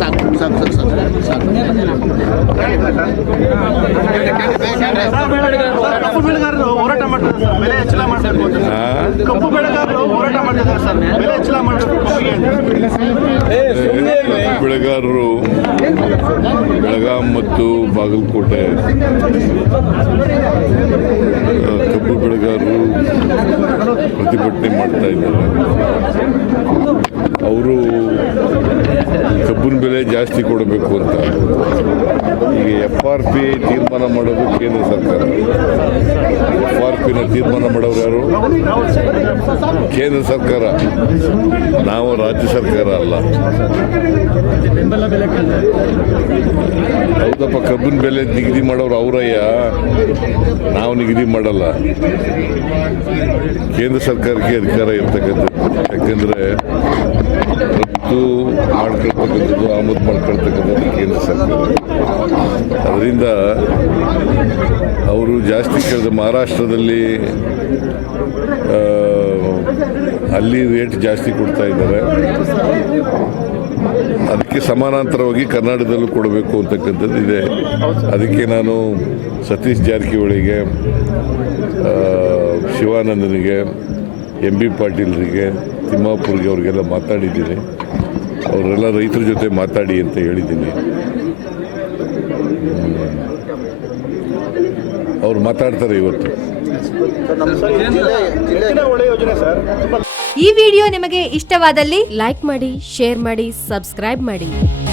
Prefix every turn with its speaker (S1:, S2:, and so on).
S1: ಸಾಕು ಕಬ್ಬು ಸರ್ ಬೆಳೆಗಾರರು ಬೆಳಗಾಂ ಮತ್ತು ಬಾಗಲಕೋಟೆ ಕಬ್ಬು ಬೆಳೆಗಾರರು ಪ್ರತಿಭಟನೆ ಮಾಡ್ತಾ ಇದ್ದಾರೆ ಅವರು ಜಾಸ್ತಿ ಕೊಡಬೇಕು ಅಂತ ಈಗ ಎಫ್ ಆರ್ ಪಿ ತೀರ್ಮಾನ ಮಾಡೋದು ಕೇಂದ್ರ ಸರ್ಕಾರ ಎಫ್ ಆರ್ ಪಿನ ತೀರ್ಮಾನ ಮಾಡೋರು ಯಾರು ಕೇಂದ್ರ ಸರ್ಕಾರ ನಾವು ರಾಜ್ಯ ಸರ್ಕಾರ ಅಲ್ಲ ಹೌದಪ್ಪ ಕಬ್ಬಿನ ಬೆಲೆ ನಿಗದಿ ಮಾಡೋರು ಅವರಯ್ಯ ನಾವು ನಿಗದಿ ಮಾಡಲ್ಲ ಕೇಂದ್ರ ಸರ್ಕಾರಕ್ಕೆ ಅಧಿಕಾರ ಇರ್ತಕ್ಕಂಥದ್ದು ಯಾಕೆಂದ್ರೆ ರಫ್ತು ಮಾಡ್ಕೊಳ್ತಕ್ಕಂಥದ್ದು ಆಮದು ಮಾಡ್ಕೊಳ್ತಕ್ಕಂಥದ್ದು ಕೇಂದ್ರ ಸರ್ಕಾರ ಅದರಿಂದ ಅವರು ಜಾಸ್ತಿ ಕೇಳಿದ ಮಹಾರಾಷ್ಟ್ರದಲ್ಲಿ ಅಲ್ಲಿ ರೇಟ್ ಜಾಸ್ತಿ ಕೊಡ್ತಾ ಇದ್ದಾರೆ ಅದಕ್ಕೆ ಸಮಾನಾಂತರವಾಗಿ ಕರ್ನಾಟಕದಲ್ಲೂ ಕೊಡಬೇಕು ಅಂತಕ್ಕಂಥದ್ದು ಇದೆ ಅದಕ್ಕೆ ನಾನು ಸತೀಶ್ ಜಾರಕಿಹೊಳಿಗೆ ಶಿವಾನಂದನಿಗೆ ಎಂ ಬಿ ಪಾಟೀಲ್ರಿಗೆ ತಿಮ್ಮಾಪುರ್ಗೆ ಅವರಿಗೆಲ್ಲ ಮಾತಾಡಿದ್ದೀನಿ ಅವರೆಲ್ಲ ರೈತರ ಜೊತೆ ಮಾತಾಡಿ ಅಂತ ಹೇಳಿದ್ದೀನಿ ಅವ್ರು ಮಾತಾಡ್ತಾರೆ ಇವತ್ತು ಈ ವಿಡಿಯೋ ನಿಮಗೆ ಇಷ್ಟವಾದಲ್ಲಿ ಲೈಕ್ ಮಾಡಿ ಶೇರ್ ಮಾಡಿ ಸಬ್ಸ್ಕ್ರೈಬ್ ಮಾಡಿ